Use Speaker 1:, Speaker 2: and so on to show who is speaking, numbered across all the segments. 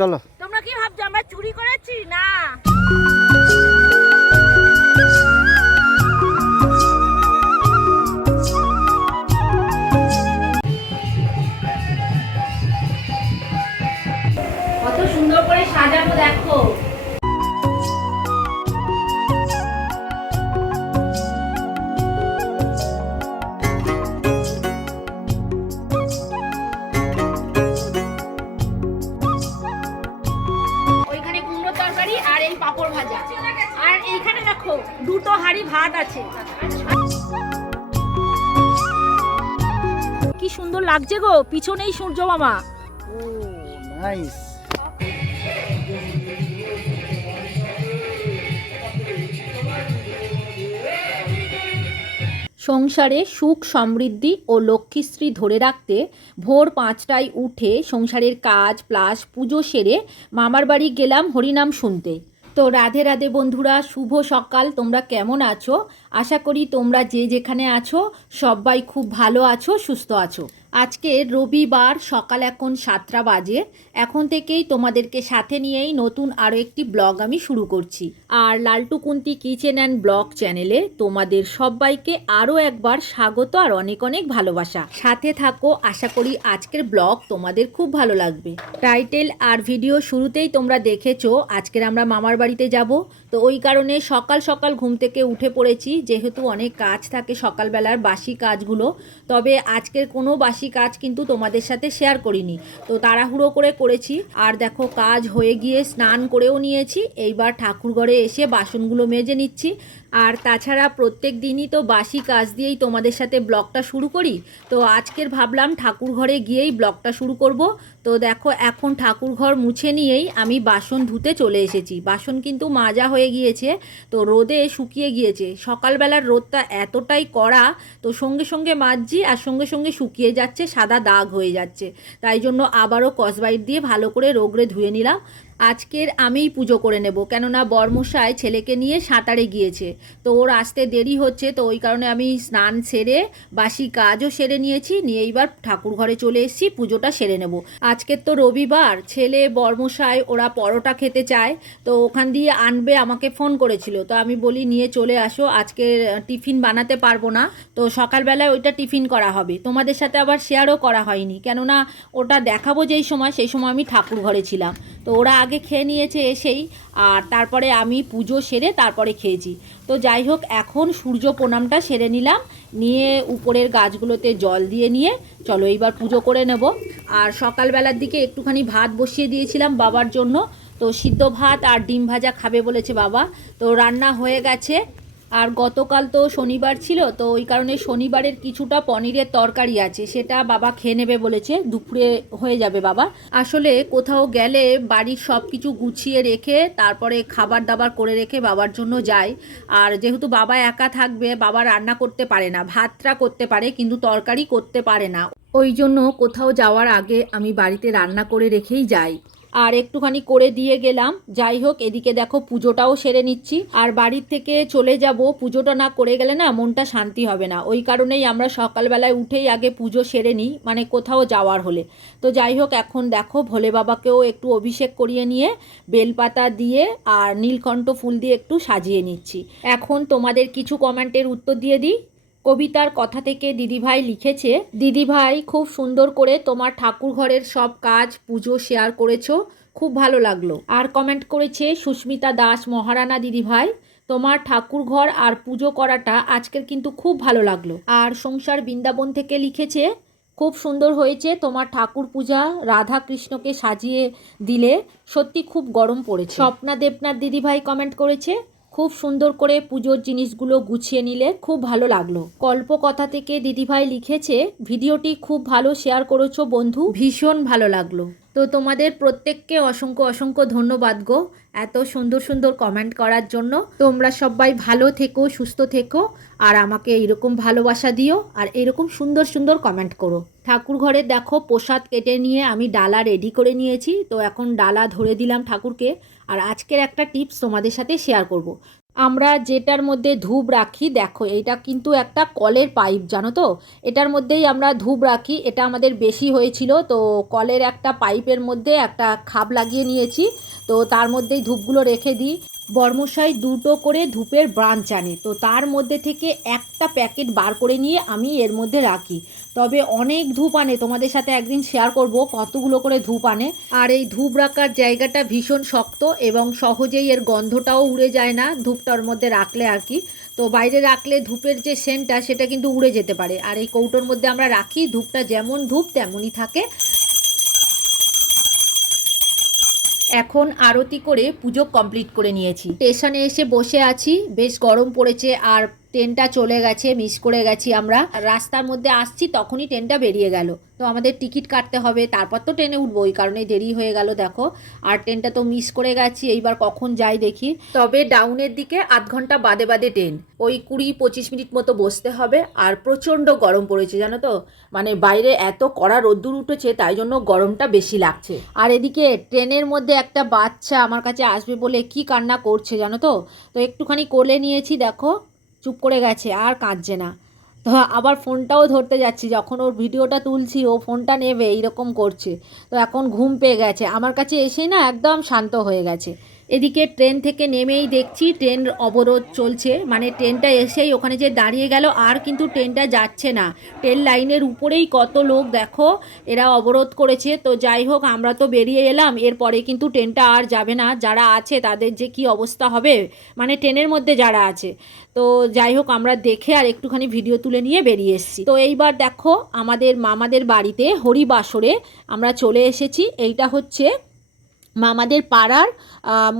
Speaker 1: চলো।
Speaker 2: তোমরা কি ভাবছ আমরা চুরি করেছি? না। কত সুন্দর করে সাজানো দেখো। তরকারি আর এই পাপড় ভাজা। আর এইখানে দেখো, দুটো হাড়ি ভাত আছে। কি সুন্দর লাগছে গো, পিছনেই সূর্য মামা।
Speaker 1: ও নাইস
Speaker 3: সংসারে সুখ সমৃদ্ধি ও লক্ষ্মীশ্রী ধরে রাখতে ভোর পাঁচটায় উঠে সংসারের কাজ, প্লাস পুজো সেরে মামার বাড়ি গেলাম হরিনাম শুনতে। তো রাধে রাধে বন্ধুরা, শুভ সকাল, তোমরা কেমন আছো? আশা করি তোমরা যে যেখানে আছো, সবাই খুব ভালো আছো, সুস্থ আছো। আজকে রবিবার সকাল এখন সাতটা বাজে। এখন থেকেই তোমাদেরকে সাথে নিয়েই নতুন আরও একটি ব্লগ আমি শুরু করছি। আর Laltu Kunti kitchen and blog চ্যানেলে তোমাদের সবাইকে আরও একবার স্বাগত আর অনেক অনেক ভালোবাসা। সাথে থাকো, আশা করি আজকের ব্লগ তোমাদের খুব ভালো লাগবে। টাইটেল আর ভিডিও শুরুতেই তোমরা দেখেছ, আজকের আমরা মামার বাড়িতে যাব। তো ওই কারণে সকাল সকাল ঘুম থেকে উঠে পড়েছি। যেহেতু অনেক কাজ থাকে সকালবেলার বাসি কাজগুলো, তবে আজকের কোনো বাসি কাজ কিন্তু তোমাদের সাথে শেয়ার করিনি। তো তাড়াহুড়ো করে করেছি। আর দেখো কাজ হয়ে গিয়ে স্নান করেও নিয়েছি। এইবার ঠাকুরঘরে এসে বাসনগুলো মেজে নিচ্ছি। আর তাছাড়া প্রত্যেক দিনই তো বাসি কাজ দিয়েই তোমাদের সাথে ব্লগটা শুরু করি। তো আজকের ভাবলাম ঠাকুর ঘরে গিয়েই ব্লগটা শুরু করব। তো দেখো, এখন ঠাকুর ঘর মুছে নিয়েই আমি বাসন ধুতে চলে এসেছি। বাসন কিন্তু মাজা হয়ে গিয়েছে, তো রোদে শুকিয়ে গিয়েছে। সকালবেলার রোদটা এতটাই কড়া, তো সঙ্গে সঙ্গে মাজছি আর সঙ্গে সঙ্গে শুকিয়ে যাচ্ছে, সাদা দাগ হয়ে যাচ্ছে। তাই জন্য আবারও কসবাইট দিয়ে ভালো করে রোগড়ে ধুয়ে নিলাম। আজকের আমিই পুজো করে নেব। কেননা বর্মশাই ছেলেকে নিয়ে সাঁতারে গিয়েছে। তো ওর আসতে দেরি হচ্ছে, তো ওই কারণে আমি স্নান সেরে, বাসি কাজও সেরে নিয়েছি। নিয়ে এইবার ঠাকুর ঘরে চলে এসেছি, পুজোটা সেরে নেব। আজকের তো রবিবার, ছেলে, বর্মশাই, ওরা পরোটা খেতে চায়। তো ওখান দিয়ে আনবে, আমাকে ফোন করেছিল। তো আমি বলি, নিয়ে চলে আসো, আজকে টিফিন বানাতে পারব না। তো সকালবেলায় ওইটা টিফিন করা হবে। তোমাদের সাথে আবার শেয়ারও করা হয়নি। কেননা ওটা দেখাবো যেই সময়, সেই সময় আমি ঠাকুর ঘরে ছিলাম। তো ওরা আগে খেয়ে নিয়েছে এসেই, আর তারপরে আমি পুজো সেরে তারপরে খেয়েছি। তো যাই হোক, এখন সূর্য প্রণামটা সেরে নিলাম, নিয়ে উপরের গাছগুলোতে জল দিয়ে নিয়ে চলো এইবার পুজো করে নেব। আর সকালবেলার দিকে একটুখানি ভাত বসিয়ে দিয়েছিলাম বাবার জন্য। তো সিদ্ধ ভাত আর ডিম ভাজা খাবে বলেছে বাবা। তো রান্না হয়ে গেছে। আর গতকাল তো শনিবার ছিল, তো ওই কারণে শনিবারের কিছুটা পনিরের তরকারি আছে, সেটা বাবা খেয়ে নেবে বলেছে, দুপুরে হয়ে যাবে বাবা। আসলে কোথাও গেলে বাড়ির সব কিছু গুছিয়ে রেখে, তারপরে খাবার দাবার করে রেখে বাবার জন্য যাই আর যেহেতু বাবা একা থাকবে, বাবা রান্না করতে পারে না, ভাতটা করতে পারে, কিন্তু তরকারি করতে পারে না। ওই জন্য কোথাও যাওয়ার আগে আমি বাড়িতে রান্না করে রেখেই যাই। আর একটুখানি করে দিয়ে গেলাম। যাই হোক, এদিকে দেখো পুজোটাও সেরে নিচ্ছি। আর বাড়ির থেকে চলে যাব, পুজোটা না করে গেলে না মনটা শান্তি হবে না। ওই কারণেই আমরা সকালবেলায় উঠেই আগে পুজো সেরে নিই মানে কোথাও যাওয়ার হলে। তো যাই হোক, এখন দেখো ভোলে বাবাকেও একটু অভিষেক করিয়ে নিয়ে বেলপাতা দিয়ে আর নীলকণ্ঠ ফুল দিয়ে একটু সাজিয়ে নিচ্ছি। এখন তোমাদের কিছু কমেন্টের উত্তর দিয়ে দিই। কবিতার কথা থেকে দিদিভাই লিখেছে, দিদিভাই, খুব সুন্দর করে তোমার ঠাকুর ঘরের সব কাজ, পুজো শেয়ার করেছ, খুব ভালো লাগল। আর কমেন্ট করেছে সুস্মিতা দাস মহারানা দিদিভাই, তোমার ঠাকুর ঘর আর পুজো করাটা আজকের কিন্তু খুব ভালো লাগল। আর সংসার বৃন্দাবন থেকে লিখেছে, খুব সুন্দর হয়েছে তোমার ঠাকুর পূজা, রাধা কৃষ্ণকে সাজিয়ে দিলে সত্যি খুব গরম পড়েছে। স্বপ্না দেবনাথ দিদিভাই কমেন্ট করেছে খুব সুন্দর করে পুজোর জিনিসগুলো গুছিয়ে নিলে খুব ভালো লাগল। কল্পকথা থেকে দিদিভাই লিখেছে, ভিডিওটি খুব ভালো শেয়ার করেছ বন্ধু, ভীষণ ভালো লাগল। তো তোমাদের প্রত্যেককে অসংখ্য অসংখ্য ধন্যবাদ গো, এত সুন্দর সুন্দর কমেন্ট করার জন্য। তোমরা সবাই ভালো থেকো, সুস্থ থেকো, আর আমাকে এরকম ভালোবাসা দিও, আর এরকম সুন্দর সুন্দর কমেন্ট করো। ঠাকুর ঘরে দেখো, প্রসাদ কেটে নিয়ে আমি ডালা রেডি করে নিয়েছি, তো এখন ডালা ধরে দিলাম ঠাকুরকে। আর আজকের একটা টিপস তোমাদের সাথে শেয়ার করব। আমরা যেটার মধ্যে ধূপ রাখি, দেখো এটা কিন্তু একটা কলের পাইপ, জানো তো? এটার মধ্যেই আমরা ধূপ রাখি, এটা আমাদের বেশি হয়েছিল, তো কলের একটা পাইপের মধ্যে একটা খাপ লাগিয়ে নিয়েছি, তো তার মধ্যেই ধূপগুলো রেখে দিই। বর্মশাই দুটো করে ধূপের ব্রাঞ্চ আনে, তো তার মধ্যে থেকে একটা প্যাকেট বার করে নিয়ে আমি এর মধ্যে রাখি। তবে অনেক ধূপ আনে। তোমাদের সাথে একদিন শেয়ার করব কতগুলো করে ধূপ আনে। আর এই ধূপ রাখার জায়গাটা ভীষণ শক্ত এবং সহজেই এর গন্ধটাও উড়ে যায় না ধূপটার মধ্যে রাখলে আর কি। তো বাইরে রাখলে ধূপের যে সেন্টটা সেটা কিন্তু উড়ে যেতে পারে। আর এই কৌটোর মধ্যে আমরা রাখি ধূপটা যেমন ধূপ তেমনই থাকে। এখন আরতি করে পুজো কমপ্লিট করে নিয়েছি। স্টেশনে এসে বসে আছি। বেশ গরম পড়েছে আর ট্রেনটা চলে গেছে মিস করে গেছি আমরা। রাস্তার মধ্যে আসছি, তখনই ট্রেনটা বেরিয়ে গেল। তো আমাদের টিকিট কাটতে হবে, তারপর তো ট্রেনে উঠবো, ওই কারণে দেরি হয়ে গেল, দেখো। আর ট্রেনটা তো মিস করে গেছি, এইবার কখন যাই দেখি। তবে ডাউনের দিকে আধ ঘণ্টা বাদে বাদে ট্রেন ওই কুড়ি পঁচিশ মিনিট মতো বসতে হবে, আর প্রচণ্ড গরম পড়েছে, জানো তো? মানে বাইরে এত কড়া রোদ্দুর উঠেছে, তাই জন্য গরমটা বেশি লাগছে। আর এদিকে ট্রেনের মধ্যে একটা বাচ্চা আমার কাছে আসবে বলে কি কান্না করছে, জানো তো? তো একটুখানি কোলে নিয়েছি, দেখো। চুপ করে গেছে, আর কাঁদছে না। তো আবার ফোনটাও ধরতে যাচ্ছি, যখন ওর ভিডিওটা তুলছি, ও ফোনটা নেবে, এইরকম করছে। তো এখন ঘুম পেয়ে গেছে, আমার কাছে এসেই না একদম শান্ত হয়ে গেছে। এদিকে ট্রেন থেকে নেমেই দেখছি ট্রেন অবরোধ চলছে। মানে ট্রেনটা এসেই ওখানে যে দাঁড়িয়ে গেল, আর কিন্তু ট্রেনটা যাচ্ছে না। ট্রেন লাইনের উপরেই কত লোক দেখো, এরা অবরোধ করেছে। তো যাই হোক, আমরা তো বেরিয়ে এলাম। এরপরে কিন্তু ট্রেনটা আর যাবে না। যারা আছে তাদের যে কি অবস্থা হবে মানে ট্রেনের মধ্যে যারা আছে। তো যাই হোক, আমরা দেখে আর একটুখানি ভিডিও তুলে নিয়ে বেরিয়ে এসেছি। তো এইবার দেখো, আমাদের মামাদের বাড়িতে হরিবাসরে আমরা চলে এসেছি। এইটা হচ্ছে মামাদের পাড়ার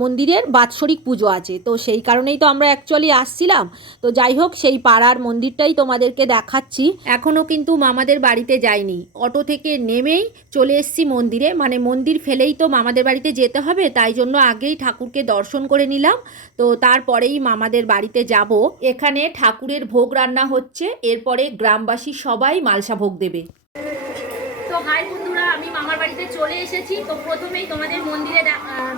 Speaker 3: মন্দিরের বাৎসরিক পুজো আছে। তো সেই কারণেই তো আমরা অ্যাকচুয়ালি আসছিলাম। তো যাই হোক, সেই পাড়ার মন্দিরটাই তোমাদেরকে দেখাচ্ছি। এখনও কিন্তু মামাদের বাড়িতে যাইনি। অটো থেকে নেমেই চলে এসেছি মন্দিরে। মানে মন্দির ফেলেই তো মামাদের বাড়িতে যেতে হবে, তাই জন্য আগেই ঠাকুরকে দর্শন করে নিলাম। তো তারপরেই মামাদের বাড়িতে যাব। এখানে ঠাকুরের ভোগ রান্না হচ্ছে। এরপরে গ্রামবাসী সবাই মালসা ভোগ দেবে।
Speaker 2: হাই বন্ধুরা, আমি মামার বাড়িতে চলে এসেছি। তো প্রথমেই তোমাদের মন্দিরে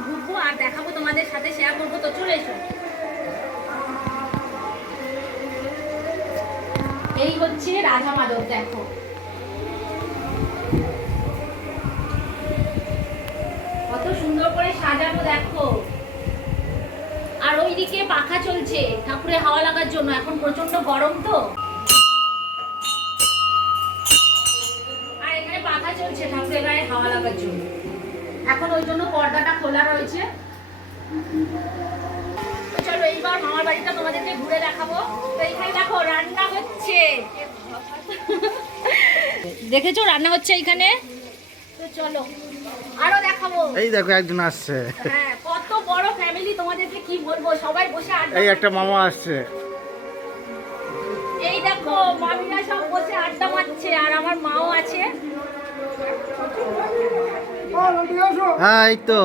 Speaker 2: ঢুকবো আর দেখাবো, তোমাদের সাথে শেয়ার করব। তো চলে এসো। এই হচ্ছে রাজা মাধব, দেখো। কত সুন্দর করে সাজানো, দেখো। আর ওইদিকে পাখা চলছে, ঠাকুরের হাওয়া লাগার জন্য। এখন প্রচণ্ড গরম তো। লাগার জন্য। এখন ওই জন্য পর্দাটা খোলা রয়েছে। তো চলো এইবার মামার বাড়িটা তোমাদেরকে ঘুরে দেখাবো। তো এখানে দেখো রান্না হচ্ছে। দেখেছ রান্না হচ্ছে এখানে তো চলো আরও দেখাবো।
Speaker 1: এই দেখো একজন আসছে।
Speaker 2: হ্যাঁ কত বড় ফ্যামিলি তোমাদেরকে কি বলব? সবাই বসে আড্ডা
Speaker 1: এই একটা মামা আসছে।
Speaker 2: এই দেখো মামিরা সব বসে আড্ডা মারছে আর আমার মাও আছে।
Speaker 1: হ্যাঁ এই তো।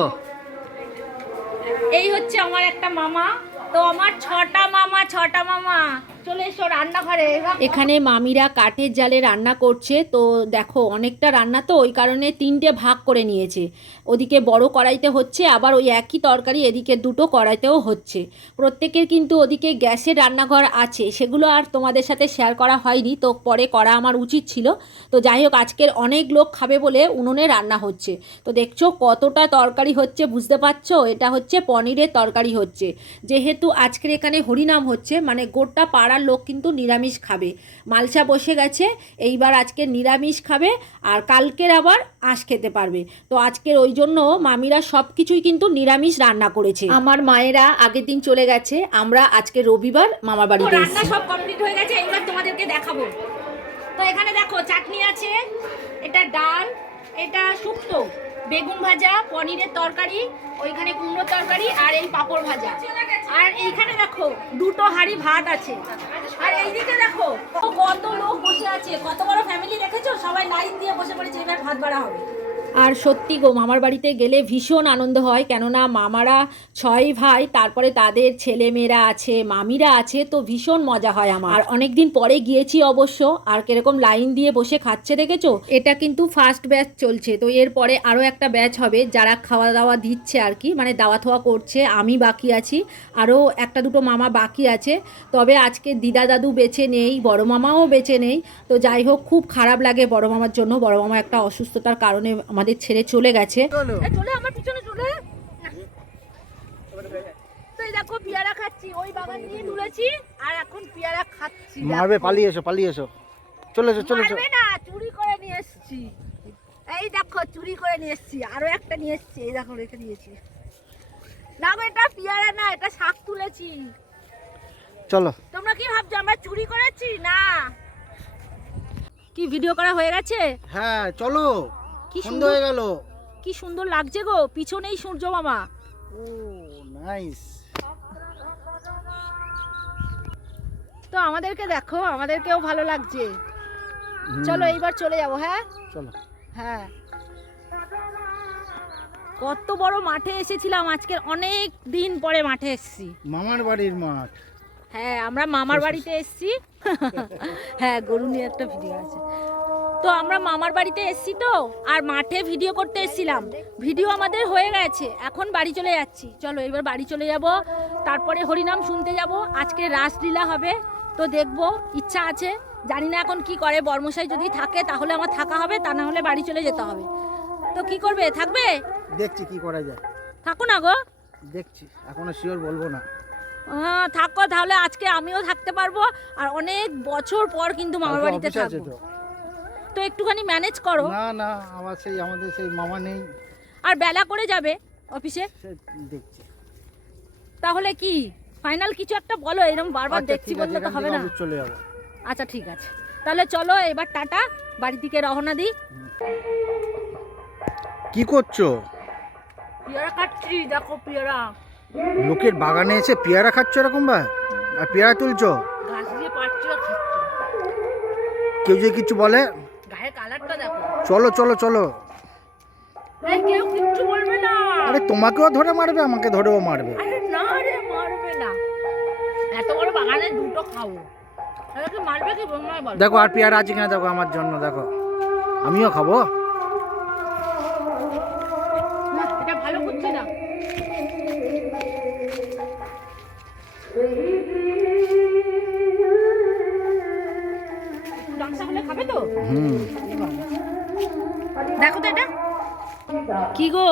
Speaker 2: এই হচ্ছে আমার একটা মামা। তো আমার ছটা মামা ছটা মামা। চলে এসো রান্নাঘরে।
Speaker 3: এখানে মামিরা কাঠের জালে রান্না করছে, তো দেখো অনেকটা রান্না তো, ওই কারণে তিনটে ভাগ করে নিয়েছে। ওদিকে বড় কড়াইতে হচ্ছে, আবার ওই একই তরকারি এদিকে দুটো কড়াইতেও হচ্ছে। প্রত্যেকের কিন্তু ওদিকে গ্যাসের রান্নাঘর আছে, সেগুলো আর তোমাদের সাথে শেয়ার করা হয়নি, তো পরে করা আমার উচিত ছিল। তো যাই হোক, আজকের অনেক লোক খাবে বলে উনুনে রান্না হচ্ছে। তো দেখছ কতটা তরকারি হচ্ছে, বুঝতে পারছ? এটা হচ্ছে পনিরের তরকারি হচ্ছে। যেহেতু আজকের এখানে হরিনাম হচ্ছে মানে গোটা পাড়ার লোক কিন্তু নিরামিষ খাবে। মালসা বসে গেছে এইবার আজকে নিরামিষ খাবে আর কালকের আবার আঁশ খেতে পারবে। তো আজকের ওই জন্য মামিরা সব কিছুই কিন্তু নিরামিষ রান্না করেছে। আমার মায়েরা আগের দিন চলে গেছে আমরা আজকে রবিবার মামার
Speaker 2: তো
Speaker 3: বাড়িতে
Speaker 2: রান্না সব কমপ্লিট হয়ে গেছে এবার তোমাদেরকে দেখাবো। তো এখানে দেখো চাটনি আছে এটা ডাল এটা শুক্তো। বেগুন ভাজা, পনিরের তরকারি, ওইখানে কুমড়োর তরকারি আর এই পাপড় ভাজা। আর এইখানে দেখো, দুটো হাড়ি ভাত আছে। আর এইদিকে দেখো, কত লোক বসে আছে। কত বড় ফ্যামিলি দেখেছ? সবাই লাইন দিয়ে বসে পড়েছে, এবার ভাত বাড়া হবে।
Speaker 3: আর সত্যি গো, মামার বাড়িতে গেলে ভীষণ আনন্দ হয়। কেননা মামারা ছয় ভাই, তারপরে তাদের ছেলেমেয়েরা আছে, মামিরা আছে, তো ভীষণ মজা হয় আমার। আর অনেকদিন পরে গিয়েছি অবশ্য। আর কীরকম লাইন দিয়ে বসে খাচ্ছে দেখেছ? এটা কিন্তু ফার্স্ট ব্যাচ চলছে। তো এরপরে আরও একটা ব্যাচ হবে, যারা খাওয়া দাওয়া দিচ্ছে আর কি মানে দাওয়া থাওয়া করছে, আমি বাকি আছি। আরও একটা দুটো মামা বাকি আছে। তবে আজকে দিদা দাদু বেঁচে নেই, বড় মামাও বেঁচে নেই। তো যাই হোক, খুব খারাপ লাগে বড় মামার জন্য। বড় মামা একটা অসুস্থতার কারণে আমাদের ছেড়ে চলে গেছে।
Speaker 1: চলে।
Speaker 2: আমার পিছনে চলে। দেখো পেয়ারা খাচ্ছি। ওই বাগান নিয়ে তুলেছি আর এখন পেয়ারা খাচ্ছি।
Speaker 1: মারবে পালিয়ে এসো পালিয়ে এসো। চলে এসো চলে এসো।
Speaker 2: না চুরি করে নিয়ে এসেছি। এই দেখো চুরি করে নিয়ে এসেছি আরও একটা নিয়ে এসেছি। এই দেখো রেখে দিয়েছি। না গো এটা পেয়ারা না এটা শাক তুলেছি।
Speaker 1: চলো।
Speaker 2: তোমরা কি ভাবছ আমরা চুরি করেছি? না। কি ভিডিও করা হয়ে গেছে?
Speaker 1: হ্যাঁ চলো।
Speaker 2: কি সুন্দর
Speaker 1: হয়ে গেল।
Speaker 2: কি সুন্দর লাগছে গো পিছনেই সূর্য মামা।
Speaker 1: ও নাইস।
Speaker 2: তো আমাদেরকে দেখো আমাদেরকেও ভালো লাগছে। চলো এইবার চলে যাব হ্যাঁ?
Speaker 1: চলো।
Speaker 2: হ্যাঁ। কত বড় মাঠে এসেছিলাম আজকে অনেক দিন পরে মাঠে এসেছি।
Speaker 1: মামার বাড়ির মাঠ।
Speaker 2: হ্যাঁ আমরা মামার বাড়িতে এসেছি। হ্যাঁ গরু নিয়ে একটা ভিডিও আছে। তো আমরা মামার বাড়িতে এসেছি তো আর মাঠে ভিডিও করতে এসেছিলাম। ভিডিও আমাদের হয়ে গেছে এখন বাড়ি চলে যাচ্ছি। চলো এবার বাড়ি চলে যাব। তারপরে হরিনাম শুনতে যাব। আজকে রাসলীলা হবে তো দেখব ইচ্ছা আছে। জানি না এখন কি করে বর্মশাই যদি থাকে তাহলে আমার থাকা হবে তা না হলে বাড়ি চলে যেতে হবে। তো কি করবে থাকবে?
Speaker 1: দেখছি কি করা যায়।
Speaker 2: থাকো না গো।
Speaker 1: দেখছি এখনও শিওর বলব না।
Speaker 2: হ্যাঁ থাকো তাহলে আজকে আমিও থাকতে পারব। আর অনেক বছর পর কিন্তু মামার বাড়িতে থাকব।
Speaker 1: তো
Speaker 2: একটুখানি ম্যানেজ করো।
Speaker 1: না না আমার সেই আমাদের সেই মামা নেই।
Speaker 2: আর বেলা করে যাবে অফিসে
Speaker 1: দেখছি।
Speaker 2: তাহলে কি? ফাইনাল কিছু একটা বলো এরকম বারবার
Speaker 1: আচ্ছা
Speaker 2: দেখছি বললে তো হবে না।
Speaker 1: চলে যাব।
Speaker 2: আচ্ছা ঠিক আছে। তাহলে চলো এবার টাটা বাড়ি দিকে রওনা দিই।
Speaker 1: কি করছ?
Speaker 2: পেয়ারা খাচ্ছি দেখো পেয়ারা।
Speaker 1: লোকের বাগানে এসে পেয়ারা খাচ্ছ এরকম ভাই আর পেয়ারা তুলছো?
Speaker 2: ঘাস দিয়ে পাচ্ছি আর খাচ্ছি।
Speaker 1: কেউ যদি কিছু বলে? চলো চলো চলো। আরে তোমাকেও ধরে মারবে আমাকে ধরেও মারবে।
Speaker 2: আরে না রে মারবে না। এত বড় বাগানে দুটো খাব। আমাকে মারবে কি বলবে বল।
Speaker 1: দেখো আর পেয়ারা আছে কিনা দেখো আমার জন্য দেখো। আমিও খাব?
Speaker 2: কি গো?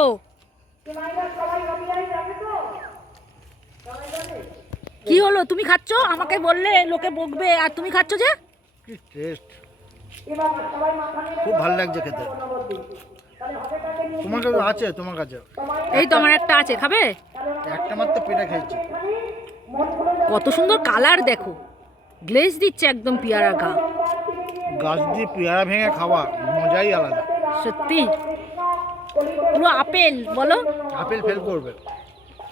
Speaker 2: কি হলো? তুমি খাচ্ছো? আমাকে বললে লোকে বকবে। আর তুমি খাচ্ছো যে?
Speaker 1: কি টেস্ট খুব ভালো লাগছে খেতে। তোমার কাছে আছে তোমার কাছে?
Speaker 2: এই তো আমার একটা আছে খাবে?
Speaker 1: একটা মাত্র পেটে খেয়েছি
Speaker 2: কত সুন্দর কালার দেখো। গ্লেজ দিচ্ছে একদম পিয়ারা গা।
Speaker 1: গাছ দিয়ে পেয়ারা ভেঙে খাওয়া মজাই আলাদা।
Speaker 2: সত্যি? পুরো আপেল বলো।
Speaker 1: আপেল ফেল করবে।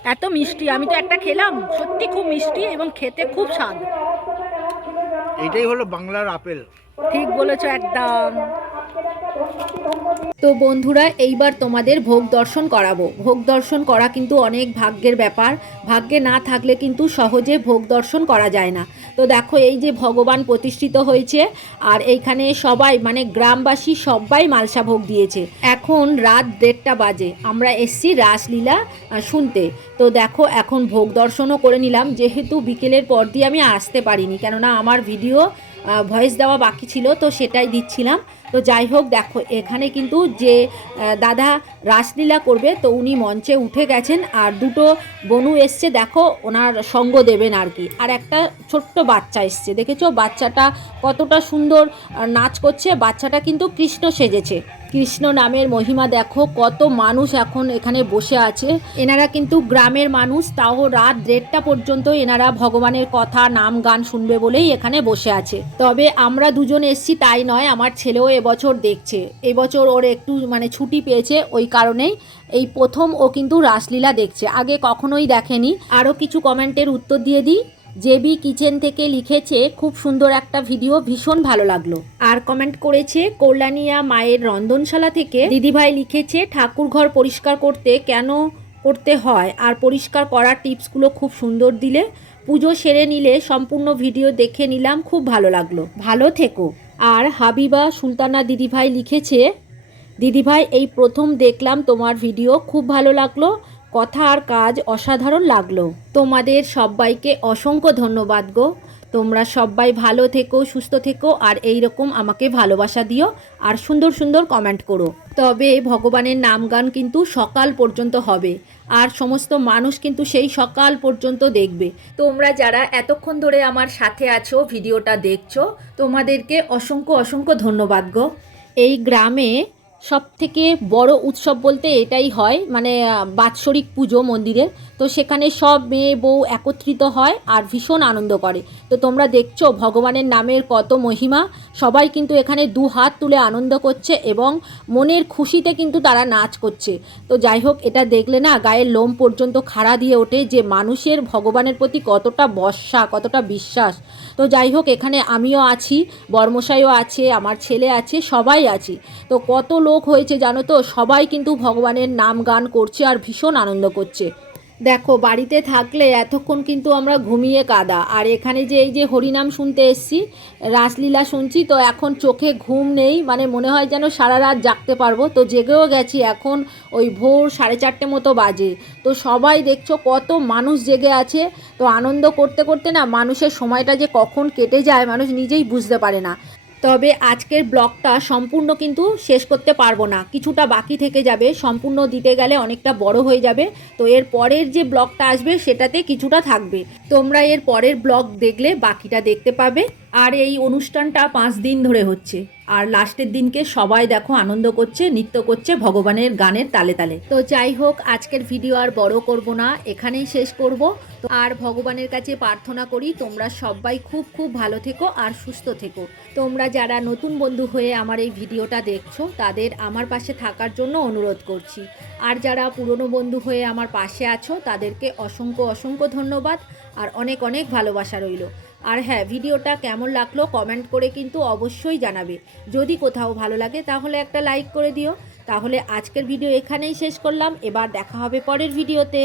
Speaker 2: এত মিষ্টি আমি তো একটা খেলাম। সত্যি খুব মিষ্টি এবং খেতে খুব স্বাদ।
Speaker 1: এটাই হলো বাংলার আপেল।
Speaker 2: ঠিক বলেছ একদম।
Speaker 3: তো বন্ধুরা, এইবার তোমাদের ভোগ দর্শন করাবো। ভোগ দর্শন করা কিন্তু অনেক ভাগ্যের ব্যাপার। ভাগ্যে না থাকলে কিন্তু সহজে ভোগ দর্শন করা যায় না। তো দেখো, এই যে ভগবান প্রতিষ্ঠিত হয়েছে, আর এইখানে সবাই মানে গ্রামবাসী সবাই মালসা ভোগ দিয়েছে। এখন রাত দেড়টা বাজে। আমরা এসছি রাসলীলা শুনতে। তো দেখো, এখন ভোগ দর্শনও করে নিলাম। যেহেতু বিকেলের পর দিয়ে আমি আসতে পারিনি, কেননা আমার ভিডিও ভয়েস দেওয়া বাকি ছিল, তো সেটাই দিচ্ছিলাম। তো যাই হোক, দেখো, এখানে কিন্তু যে দাদা রাসলীলা করবে, তো উনি মঞ্চে উঠে গেছেন, আর দুটো বনু এসছে, দেখো, ওনার সঙ্গ দেবেন আর কি। আর একটা ছোট্ট বাচ্চা এসছে, দেখেছ? বাচ্চাটা কতটা সুন্দর নাচ করছে, বাচ্চাটা কিন্তু কৃষ্ণ সেজেছে। কৃষ্ণ নামের মহিমা দেখো, কত মানুষ এখন এখানে বসে আছে। এনারা কিন্তু গ্রামের মানুষ, তাও রাত দেড়টা পর্যন্ত এনারা ভগবানের কথা, নাম, গান শুনবে বলেই এখানে বসে আছে। তবে আমরা দুজন এসছি, তাই নয়, আমার ছেলেও এবছর দেখছে। এবছর ওর একটু মানে ছুটি পেয়েছে, ওই কারণেই এই প্রথম ও কিন্তু রাসলীলা দেখছে। আগে কখনোই দেখেনি। আরও কিছু কমেন্টের উত্তর দিয়ে দিই। জেবি কিচেন থেকে লিখেছে খুব সুন্দর একটা ভিডিও ভীষণ ভালো লাগল। আর কমেন্ট করেছে কল্যাণিয়া মায়ের রন্ধনশালা থেকে দিদিভাই লিখেছে ঠাকুর ঘর পরিষ্কার করতে কেন করতে হয়? আর পরিষ্কার করার টিপসগুলো খুব সুন্দর দিলে। পুজো সেরে নিলে সম্পূর্ণ ভিডিও দেখে নিলাম খুব ভালো লাগল। ভালো থেকো। আর হাবিবা সুলতানা দিদিভাই লিখেছে দিদিভাই এই প্রথম দেখলাম তোমার ভিডিও খুব ভালো লাগল। কথা আর কাজ অসাধারণ লাগল। তোমাদের সবাইকে অসংখ্য ধন্যবাদ গো। তোমরা সবাই ভালো থেকো, সুস্থ থেকো, আর এই রকম আমাকে ভালোবাসা দিও আর সুন্দর সুন্দর কমেন্ট করো। তবে ভগবানের নাম গান কিন্তু সকাল পর্যন্ত হবে, আর সমস্ত মানুষ কিন্তু সেই সকাল পর্যন্ত দেখবে। তোমরা যারা এতক্ষণ ধরে আমার সাথে আছো, ভিডিওটা দেখছ, তোমাদেরকে অসংখ্য অসংখ্য ধন্যবাদ গো। এই গ্রামে সব থেকে বড় উৎসব বলতে এটাই হয় মানে বাৎসরিক পুজো মন্দিরের। তো সেখানে সব মেয়ে, বউ একত্রিত হয় আর ভীষণ আনন্দ করে। তো তোমরা দেখছ ভগবানের নামের কত মহিমা। সবাই কিন্তু এখানে দু হাত তুলে আনন্দ করছে এবং মনের খুশিতে কিন্তু তারা নাচ করছে। তো যাই হোক, এটা দেখলে না গায়ের লোম পর্যন্ত খাড়া দিয়ে ওঠে যে মানুষের ভগবানের প্রতি কতটা বর্ষা, কতটা বিশ্বাস। তো যাই হোক, এখানে আমিও আছি, বর্মশাইও আছে, আমার ছেলে আছে, সবাই আছি। তো কত লোক হয়েছে জানো তো? সবাই কিন্তু ভগবানের নাম গান করছে আর ভীষণ আনন্দ করছে। দেখো, বাড়িতে থাকলে এতক্ষণ কিন্তু আমরা ঘুমিয়ে কাদা। আর এখানে যে এই যে হরিনাম শুনতে এসছি, রাসলীলা শুনছি, তো এখন চোখে ঘুম নেই মানে মনে হয় যেন সারা রাত জাগতে পারব। তো জেগেও গেছি এখন ওই ভোর সাড়ে চারটে মতো বাজে। তো সবাই দেখছ কত মানুষ জেগে আছে। তো আনন্দ করতে করতে না মানুষের সময়টা যে কখন কেটে যায়, মানুষ নিজেই বুঝতে পারে না। তবে আজকের ব্লগটা সম্পূর্ণ কিন্তু শেষ করতে পারব না। কিছুটা বাকি থেকে যাবে, সম্পূর্ণ দিতে গেলে অনেকটা বড় হয়ে যাবে। তো এর পরের যে ব্লগটা আসবে, সেটাতে কিছুটা থাকবে। তোমরা এর পরের ব্লগ দেখলে বাকিটা দেখতে পাবে। আর এই অনুষ্ঠানটা পাঁচ দিন ধরে হচ্ছে। আর লাস্টের দিনকে সবাই দেখো আনন্দ করছে, নৃত্য করছে, ভগবানের গানের তালে তালে। তো যাই হোক, আজকের ভিডিও আর বড় করব না, এখানেই শেষ করব। আর ভগবানের কাছে প্রার্থনা করি, তোমরা সবাই খুব খুব ভালো থেকো আর সুস্থ থেকো। তোমরা যারা নতুন বন্ধু হয়ে আমার এই ভিডিওটা দেখছ, তাদের আমার পাশে থাকার জন্য অনুরোধ করছি। আর যারা পুরনো বন্ধু হয়ে আমার পাশে আছো, তাদেরকে অসংখ্য অসংখ্য ধন্যবাদ, আর অনেক অনেক ভালোবাসা রইল। আর হ্যাঁ ভিডিওটা কেমন লাগল কমেন্ট করে কিন্তু অবশ্যই জানাবে। যদি কোথাও ভালো লাগে তাহলে একটা লাইক করে দিও। তাহলে আজকের ভিডিও এখানেই শেষ করলাম। এবার দেখা হবে পরের ভিডিওতে